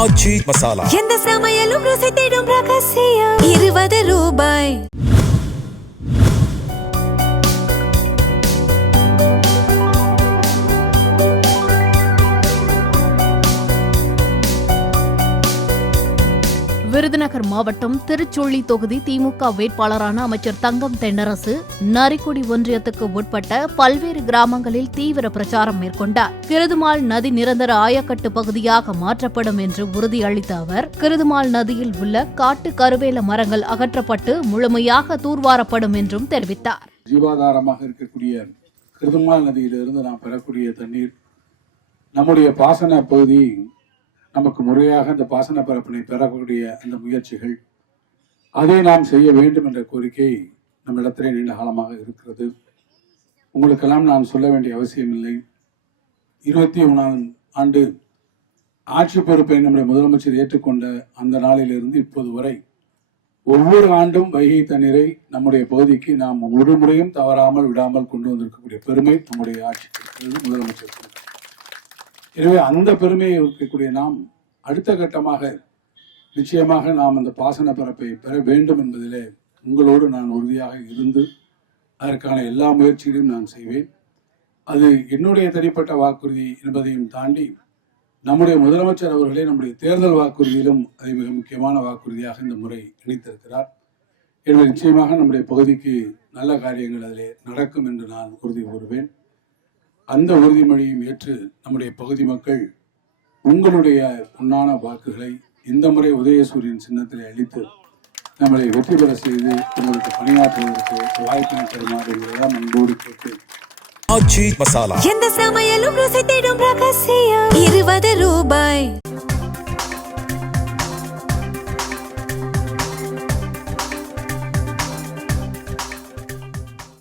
ஆச்சி மசாலா எந்த சமையலும் ருசி தேடும் ரகசியம் 20 ரூபாய். விருதுநகர் மாவட்டம் திருச்சுழி தொகுதி திமுக வேட்பாளரான அமைச்சர் தங்கம் தென்னரசு நரிக்குடி ஒன்றியத்துக்கு உட்பட்ட பல்வேறு கிராமங்களில் தீவிர பிரச்சாரம் மேற்கொண்டார். கிருதுமால் நதி நிரந்தர ஆயக்கட்டு பகுதியாக மாற்றப்படும் என்று உறுதியளித்த அவர், கிருதுமால் நதியில் உள்ள காட்டு கருவேல மரங்கள் அகற்றப்பட்டு முழுமையாக தூர்வாரப்படும் என்றும் தெரிவித்தார். ஜீவாதாரமாக இருக்கக்கூடிய கிருதுமால் நதியிலிருந்து நாம் பெறக்கூடிய தண்ணீர் நம்முடைய பாசன பகுதி நமக்கு முறையாக இந்த பாசன பரப்பினை பெறக்கூடிய அந்த முயற்சிகள் அதை நாம் செய்ய வேண்டும் என்ற கோரிக்கை நம்மிடத்திலே நீண்ட காலமாக இருக்கிறது. உங்களுக்கெல்லாம் நான் சொல்ல வேண்டிய அவசியம் இல்லை. 21ஆம் ஆண்டு ஆட்சி பொறுப்பை நம்முடைய முதலமைச்சர் ஏற்றுக்கொண்ட அந்த நாளிலிருந்து இப்போது வரை ஒவ்வொரு ஆண்டும் வைகை தண்ணீரை நம்முடைய பகுதிக்கு நாம் ஒரு முறையும் தவறாமல் விடாமல் கொண்டு வந்திருக்கக்கூடிய பெருமை நம்முடைய ஆட்சிக்கு இருக்கிறது, முதலமைச்சர். எனவே அந்த பெருமையை இருக்கக்கூடிய நாம் அடுத்த கட்டமாக நிச்சயமாக நாம் அந்த பாசன பரப்பை பெற வேண்டும் என்பதிலே உங்களோடு நான் உறுதியாக இருந்து அதற்கான எல்லா முயற்சிகளையும் நான் செய்வேன். அது என்னுடைய தனிப்பட்ட வாக்குறுதி என்பதையும் தாண்டி நம்முடைய முதலமைச்சர் அவர்களே நம்முடைய தேர்தல் வாக்குறுதியிலும் அதை மிக முக்கியமான வாக்குறுதியாக இந்த முறை இணைத்திருக்கிறார். எனவே நிச்சயமாக நம்முடைய பகுதிக்கு நல்ல காரியங்கள் அதிலே நடக்கும் என்று நான் உறுதி கூறுவேன். அந்த உறுதிமொழியும் ஏற்று நம்முடைய பகுதி மக்கள் உங்களுடைய பொன்னான வாக்குகளை இந்த முறை உதயசூரியன் சின்னத்தில் அளித்து நம்மளை வெற்றி பெற செய்து உங்களுக்கு பணியாற்றுவதற்கு வாய்ப்பினை தருமாறு அன்போடு கேட்டு ஆச்சி மசாலா எந்த சமையலும் ருசி தேடும் ரகசியம் 20 ரூபாய்.